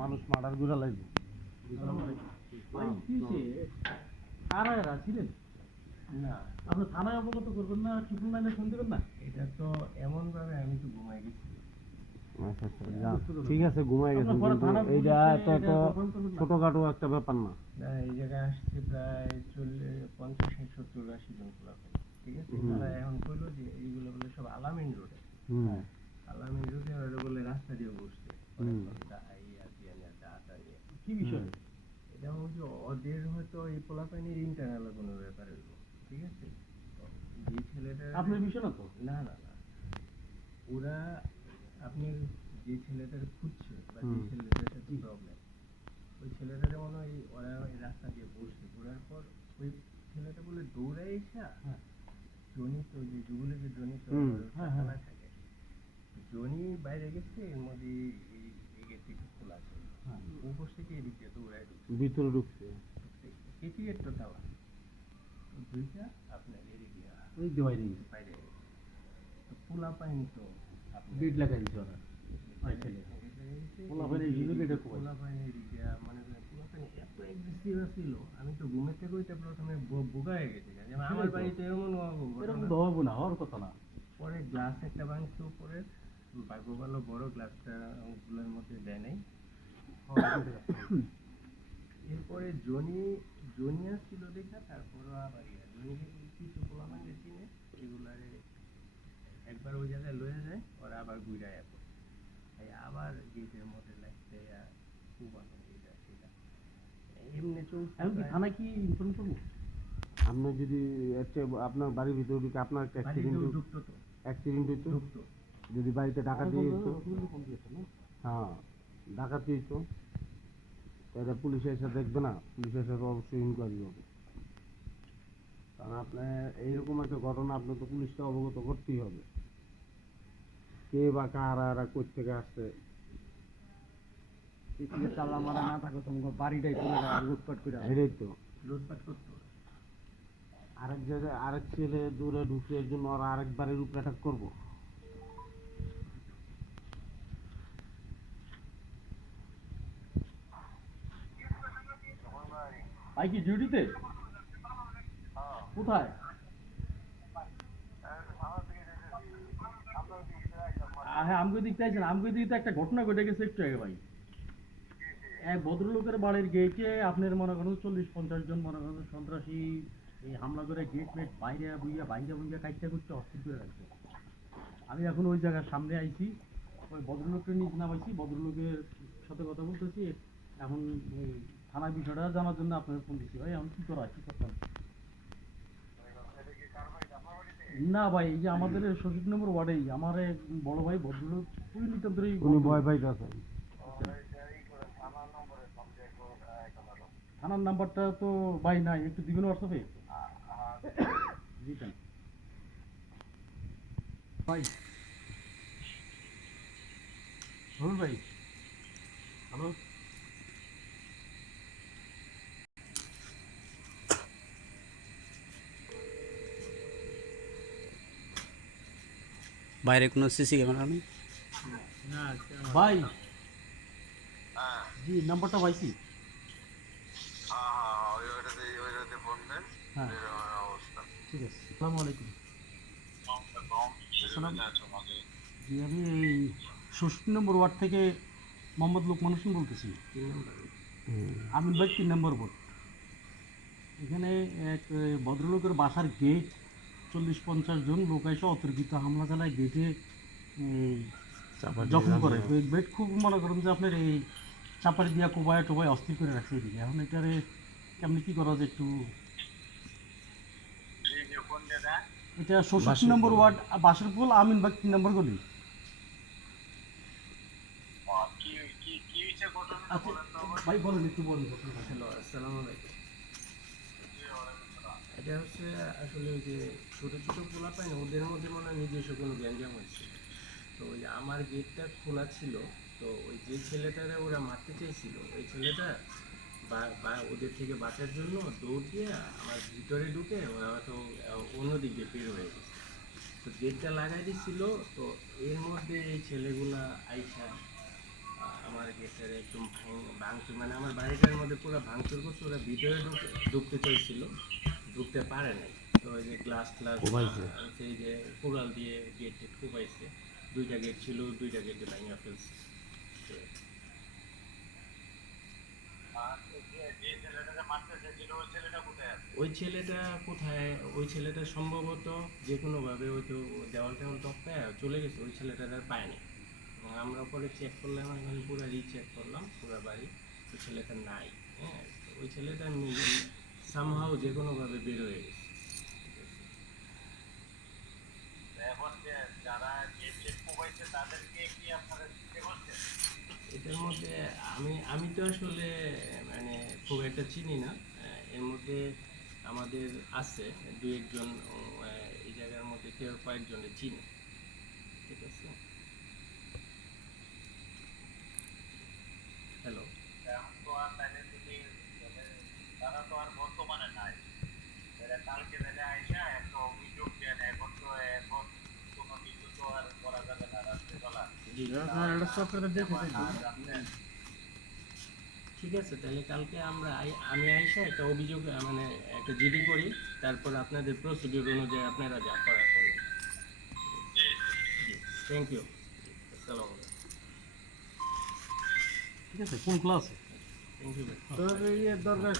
মানুষ মার্ডার করে লাগবে। কারা ছিলেন না আপনার থানায় অবগত করবেন না, ট্রিপল নাইনে ফোন দেবেন না? এটা তো এমন ভাবে আমি তো ঘুমাই গেছি। ঠিক আছে, ঘুমাই গেছেন, কিন্তু এইটা তো ছোটখাটো একটা ব্যাপার না। এই জায়গায় আসছে প্রায় 50-60-70-80 জন খোলাফেন, ঠিক আছে? তারা এখন কইলো যে এইগুলো বলে সব আলামিন রোডে, আলামিন রোডে ওরা বলে রাস্তা দিয়ে বসছে। কি বিষয়? এটা হচ্ছে ওদের হয়তো এই পোলাপানির ইন্টারনাল কোনো ব্যাপার হইব, ঠিক আছে? যে ছেলেটা আপনার বিষয় না তো? না না না, ওরা আপনি যে ছেলেটার খুঁজছে বা যে ছেলেটার সাথে প্রবলেম, ওই ছেলেটার মনে হয় ওরা ওই রাস্তা দিয়ে বসছে, ঘোরার পর ওই ছেলেটা বলে দৌড়ায় এসে জনিত ওই যে যুবলীগের জনিত থানায় থাকে, জনি বাইরে গেছে, এর মধ্যে এই গেটটি খোলা আছে, উপর থেকে এদিক দিয়ে দৌড়ায় ভিতরে ঢুকছে, কেটিএর তো তালা দুইটা আপনার এদিক দিয়ে বাইরে বাইরে পোলা পাইনি তো বিট লাগাই দিচ্ছে ওরা। আমি তো ঘুমের থেকে প্রথমে বোকা হয়ে গেছি, আমার বাড়িতে এমন হওয়ার কথা না। পরে গ্লাস একটা ভাঙছে উপরে, ভাগ্য ভালো বড় গ্লাসটা গুলোর মধ্যে দেয় নাই। এরপরে জনি আসছিল দেখা, তারপরে আবার জনিকে কিছু পোলা মানে চিনে, এগুলারে একবার ওই জায়গায় লয়ে যায়, ওরা আবার ঘুরায় আবার গেটের মধ্যে লাগছে খুব এমনি চলছে। থানা কি ইনফর্ম করবো? আপনি যদি আপনার বাড়ির ভিতরে ঢুকে আপনার একটা অ্যাক্সিডেন্ট হইতো, যদি বাড়িতে ডাকাতি হইতো, হ্যাঁ ডাকাতি হইতো, তাহলে পুলিশ এসে দেখবে না, পুলিশ এসে অবশ্যই ইনকোয়ারি হবে। কারণ আপনার এইরকম একটা ঘটনা, আপনার তো পুলিশকে অবগত করতেই হবে, কে বা কারা কোথা থেকে আসছে। চালা মারা না থাকো তোমার বাড়িটাই লুটপাট করে, এটাই তো লুটপাট করতো। আরেক জায়গায় আরেক ছেলে দূরে ঢুকছে, এর জন্য ওরা আরেক বাড়ির উপরে অ্যাটাক করবো। ভাই কি ডিউটিতে? কোথায়? হ্যাঁ, আমগো দিকতে আইছেন। আমগো দিকে একটা ঘটনা ঘটে গেছে একটু আগে ভাই। এক ভদ্রলোকের বাড়ির গেটে আপনার মনে করেন 40-50 জন মনে করেন সন্ত্রাসী এই হামলা করে গেট মেট বাইরে বুইয়া বুইয়া কাইটটা করতে অস্থির করে রাখছে। আমি এখন ওই জায়গার সামনে আইছি, ওই ভদ্রলোককে নিচে নামাইছি, ভদ্রলোকের সাথে কথা বলতেছি। এখন থানার বিষয়টা জানার জন্য আপনাকে ফোন দিচ্ছি। ভাই এখন কি করা, কি করতাম? না ভাই, এই যে আমাদের 66 নম্বর ওয়ার্ডেই আমার এক বড় ভাই ভদ্রলোক খুবই নিতান্তই ভয় পাইতেছেন। থানার নাম্বারটা তো ভাই নাই, একটু দিবেন হোয়াটসঅ্যাপে? দিতেন ভাই। বলুন ভাই। হ্যালো, বাইরে কোনো সিসি ক্যামেরা নেই ভাই? জি, নাম্বারটা পাইছি। হ্যাঁ ঠিক আছে, আসসালামু আলাইকুম। জি, আমি এই 66 নম্বর ওয়ার্ড থেকে মোহাম্মদ লোকমান হোসেন বলতেছি। আমিন ভাই 3 নম্বর বোর্ড। এখানে এক ভদ্রলোকের বাসার গেট 40-50 জন লোক এসে অতর্কিত হামলা চালায়, গেটে জখম করে। গেট খুব মনে করেন যে আপনার এই চাপাড়ি দিয়া কোবায় টোবায় অস্থির করে রাখছে এদিকে। এখন এটারে কেমনি কি করা যায় একটু? এটা 66 নম্বর ওয়ার্ড, বাসেরপুল, আমিনবাগ 3 নম্বর গলি। ভাই বলেন, একটু বলেন। হ্যালো, আসসালামু আলাইকুম। এটা হচ্ছে আসলে ওই যে ছোটো ছোটো পোলা পায় না, ওদের মধ্যে মনে হয় নিজস্ব কোনো গ্যাঞ্জাম হয়েছে। তো ওই আমার গেটটা খোলা ছিল, তো ওই যে ছেলেটারে ওরা মারতে চাইছিল, ওই ছেলেটা বা ওদের থেকে বাঁচার জন্য দৌড় দিয়ে আমার ভিতরে ঢুকে ওরা তো অন্যদিক দিয়ে বের হয়ে গেছে। তো গেটটা লাগাই দিচ্ছিল, তো এর মধ্যে এই ছেলেগুলা আইসা গেটের একদম ভাঙচুর, মানে আমার বাড়িটার মধ্যে পুরো ভাঙচুর করছে, ওরা ভিতরে ঢুকতে চাইছিল, ঢুকতে পারে নাই। তো ওই যে গ্লাস ক্লাস কোবাইছে? সেই যে কুড়াল দিয়ে গেট টেট কোবাইছে, দুইটা গেট ছিল, দুইটা গেটে ভাঙা ফেলছে। তো ওই ছেলেটা কোথায়, ওই ছেলেটা সম্ভবত যে কোনোভাবে ওই তো দেওয়াল টেওয়াল টপকায় চলে গেছে, ওই ছেলেটার আর পায়নি। এবং আমরা পরে চেক করলাম, এখন পুরো রিচেক করলাম পুরো বাড়ি, ওই ছেলেটা নাই। হ্যাঁ, তো ওই ছেলেটা সামহাও যে কোনোভাবে বের হয়ে গেছে। এটার মধ্যে আমি আমি তো আসলে মানে খুব একটা চিনি না। এর মধ্যে আমাদের আছে দু একজন, এই জায়গার মধ্যে কেউ কয়েকজনের চিনি। ঠিক আছে, হ্যালো। জি, ঠিক আছে, তাহলে কালকে আমি আইসা একটা অভিযোগ মানে একটা জিডি করি, তারপর আপনাদের প্রসিডিউর অনুযায়ী আপনারা যা করার করবেন। জি, থ্যাংক ইউ। আসসালামু আলাইকুম। ঠিক আছে, কোন ক্লাসে? থ্যাংক ইউ ভাই। তোর ইয়ে দরকার